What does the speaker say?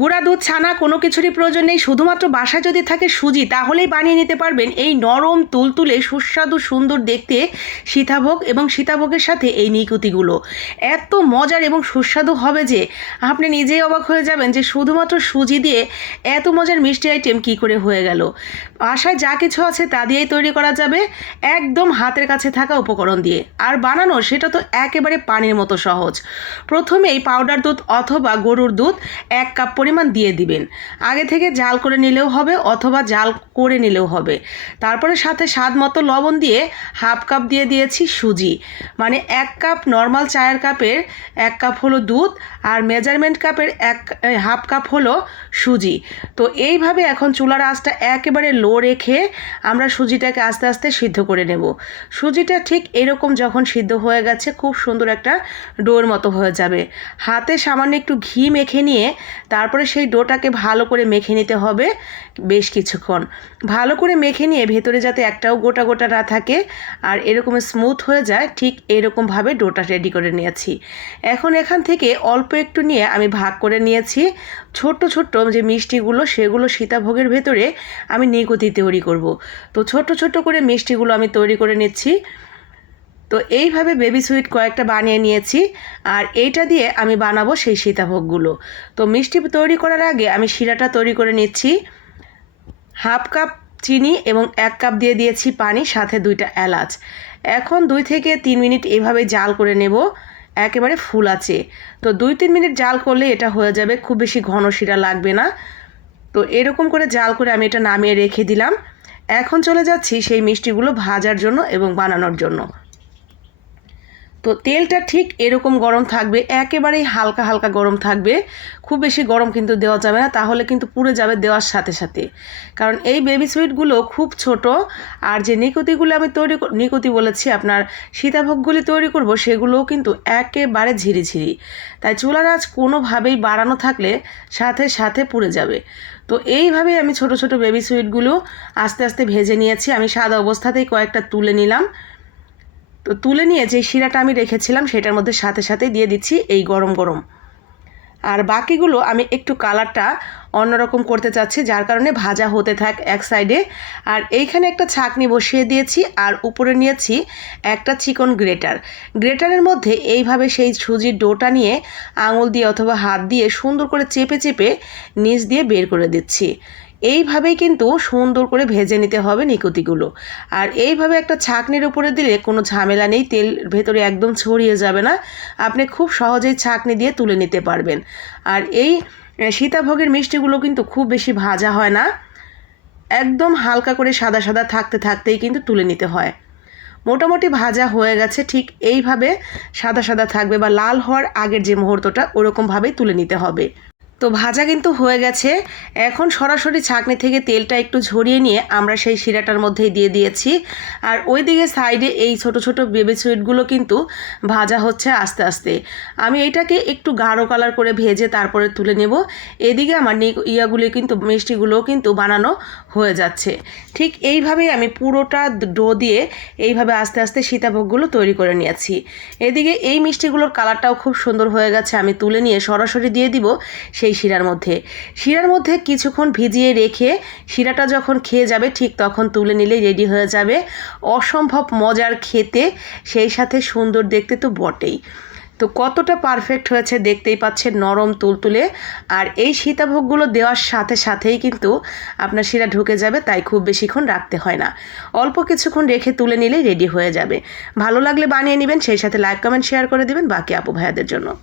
গুঁড়া দুধ, ছানা কোনো কিছুরই প্রয়োজন নেই। শুধুমাত্র বাসায় যদি থাকে সুজি, তাহলেই বানিয়ে নিতে পারবেন এই নরম, তুলতুলে, সুস্বাদু, সুন্দর দেখতে সীতাভোগ এবং সীতাভোগের সাথে এই নিকুতিগুলো। এত মজার এবং সুস্বাদু হবে যে আপনি নিজেই অবাক হয়ে যাবেন যে শুধুমাত্র সুজি দিয়ে এত মজার মিষ্টি আইটেম কি করে হয়ে গেল। বাসায় যা কিছু আছে তা দিয়েই তৈরি করা যাবে। একদম হাতের কাছে থাকা উপকরণ দিয়ে। আর বানানো সেটা তো একেবারে পানির মতো সহজ। প্রথমেই পাউডার দুধ অথবা গরুর দুধ, এক কাপ পরিমাণ দিয়ে দিবেন। আগে থেকে জাল করে নিলেও হবে অথবা জাল করে নিলেও হবে। তারপরে সাথে স্বাদ মতো লবণ দিয়ে হাফ কাপ দিয়ে দিয়েছি সুজি। মানে এক কাপ নর্মাল চায়ের কাপের এক কাপ হলো দুধ আর মেজারমেন্ট কাপের এক হাফ কাপ হলো সুজি। তো এইভাবে এখন চুলার আঁচটা একেবারে লো রেখে আমরা সুজিটাকে আস্তে আস্তে সিদ্ধ করে নেব। সুজিটা ঠিক এরকম যখন সিদ্ধ হয়ে গেছে খুব সুন্দর একটা ডোর মতো হয়ে যাবে। হাতে সামান্য একটু ঘি মেখে নিয়ে তারপরে সেই ডোটাকে ভালো করে মেখে নিতে হবে বেশ কিছুক্ষণ। ভালো করে মেখে নিয়ে ভেতরে যাতে একটাও গোটা গোটা না থাকে আর এরকম স্মুথ হয়ে যায়, ঠিক এরকমভাবে ডোটা রেডি করে নিয়েছি। এখন এখান থেকে অল্প একটু নিয়ে আমি ভাগ করে নিয়েছি। ছোট্ট ছোট্ট যে মিষ্টিগুলো, সেগুলো সীতাভোগের ভেতরে আমি নিকুতি তৈরি করব। তো ছোট্ট ছোট্ট করে মিষ্টিগুলো আমি তৈরি করে নিচ্ছি। তো এইভাবে বেবি সুইট কয়েকটা বানিয়ে নিয়েছি আর এইটা দিয়ে আমি বানাবো সেই সীতাভোগগুলো। তো মিষ্টি তৈরি করার আগে আমি শিরাটা তৈরি করে নিচ্ছি। হাফ কাপ চিনি এবং এক কাপ দিয়ে দিয়েছি পানি, সাথে দুইটা এলাচ। এখন দুই থেকে তিন মিনিট এভাবে জাল করে নেব। একেবারে ফুল আছে। তো দুই তিন মিনিট জাল করলে এটা হয়ে যাবে, খুব বেশি ঘন শিরা লাগবে না। তো এরকম করে জাল করে আমি এটা নামিয়ে রেখে দিলাম। এখন চলে যাচ্ছি সেই মিষ্টিগুলো ভাজার জন্য এবং বানানোর জন্য। তো তেলটা ঠিক এরকম গরম থাকবে, একেবারেই হালকা হালকা গরম থাকবে। খুব বেশি গরম কিন্তু দেওয়া যাবে না, তাহলে কিন্তু পুড়ে যাবে দেওয়ার সাথে সাথে। কারণ এই বেবি সুইটগুলো খুব ছোট, আর যে নিকুতিগুলো আমি তৈরি নিকুতি বলেছি, আপনার সীতাভোগগুলি তৈরি করব, সেগুলোও কিন্তু একেবারে ঝিরিঝিরি। তাই চুলার আজ কোনোভাবেই বাড়ানো থাকলে সাথে সাথে পুড়ে যাবে। তো এইভাবেই আমি ছোট ছোট বেবি সুইটগুলো আস্তে আস্তে ভেজে নিয়েছি। আমি সাদা অবস্থাতেই কয়েকটা তুলে নিলাম। তো তুলে নিয়ে যে শিরাটা আমি রেখেছিলাম, সেটার মধ্যে সাথে সাথে দিয়ে দিচ্ছি এই গরম গরম। আর বাকিগুলো আমি একটু কালারটা অন্যরকম করতে চাচ্ছি, যার কারণে ভাজা হতে থাক এক সাইডে। আর এইখানে একটা ছাকনি বসিয়ে দিয়েছি, আর উপরে নিয়েছি একটা চিকন গ্রেটার। গ্রেটারের মধ্যে এইভাবে সেই সুজির ডোটা নিয়ে আঙুল দিয়ে অথবা হাত দিয়ে সুন্দর করে চেপে চেপে নিচ দিয়ে বের করে দিচ্ছি। এইভাবেই কিন্তু সুন্দর করে ভেজে নিতে হবে নিকুতিগুলো। আর এইভাবে একটা ছাকনির উপরে দিলে কোনো ঝামেলা নেই, তেল ভেতরে একদম ছড়িয়ে যাবে না। আপনি খুব সহজেই ছাকনি দিয়ে তুলে নিতে পারবেন। আর এই সীতাভোগের মিষ্টিগুলো কিন্তু খুব বেশি ভাজা হয় না। একদম হালকা করে সাদা সাদা থাকতে থাকতেই কিন্তু তুলে নিতে হয়। মোটামুটি ভাজা হয়ে গেছে, ঠিক এইভাবে সাদা সাদা থাকবে বা লাল হওয়ার আগের যে মুহূর্তটা ওরকমভাবেই তুলে নিতে হবে। তো ভাজা কিন্তু হয়ে গেছে। এখন সরাসরি ছাঁকনি থেকে তেলটা একটু ঝরিয়ে নিয়ে আমরা সেই শিরাটার মধ্যেই দিয়ে দিয়েছি। আর ওই দিকে সাইডে এই ছোট ছোট বেবি সুইটগুলো কিন্তু ভাজা হচ্ছে আস্তে আস্তে। আমি এটাকে একটু গাঢ় কালার করে ভেজে তারপরে তুলে নেব। এদিকে আমার ইয়াগুলি কিন্তু, মিষ্টিগুলোও কিন্তু বানানো হয়ে যাচ্ছে। ঠিক এইভাবেই আমি পুরোটা ডো দিয়ে এইভাবে আস্তে আস্তে সীতাভোগগুলো তৈরি করে নিয়েছি। এদিকে এই মিষ্টিগুলোর কালারটাও খুব সুন্দর হয়ে গেছে। আমি তুলে নিয়ে সরাসরি দিয়ে দিব সেই শিরার মধ্যে। শিরার মধ্যে কিছুক্ষণ ভিজিয়ে রেখে শিরাটা যখন খেয়ে যাবে, ঠিক তখন তুলে নিলেই রেডি হয়ে যাবে। অসম্ভব মজার খেতে, সেই সাথে সুন্দর দেখতে তো বটেই। তো কতটা পারফেক্ট হয়েছে দেখতেই পাচ্ছেন নরম তুলতুলে। আর এই সীতাভোগগুলো দেওয়ার সাথে সাথেই কিন্তু আপনার শিরা ঢুকে যাবে, তাই খুব বেশিক্ষণ রাখতে হয় না। অল্প কিছুক্ষণ রেখে তুলে নিলেই রেডি হয়ে যাবে। ভালো লাগলে বানিয়ে নেবেন, সেই সাথে লাইক কমেন্ট শেয়ার করে দেবেন বাকি আপু ভাইয়াদের জন্য।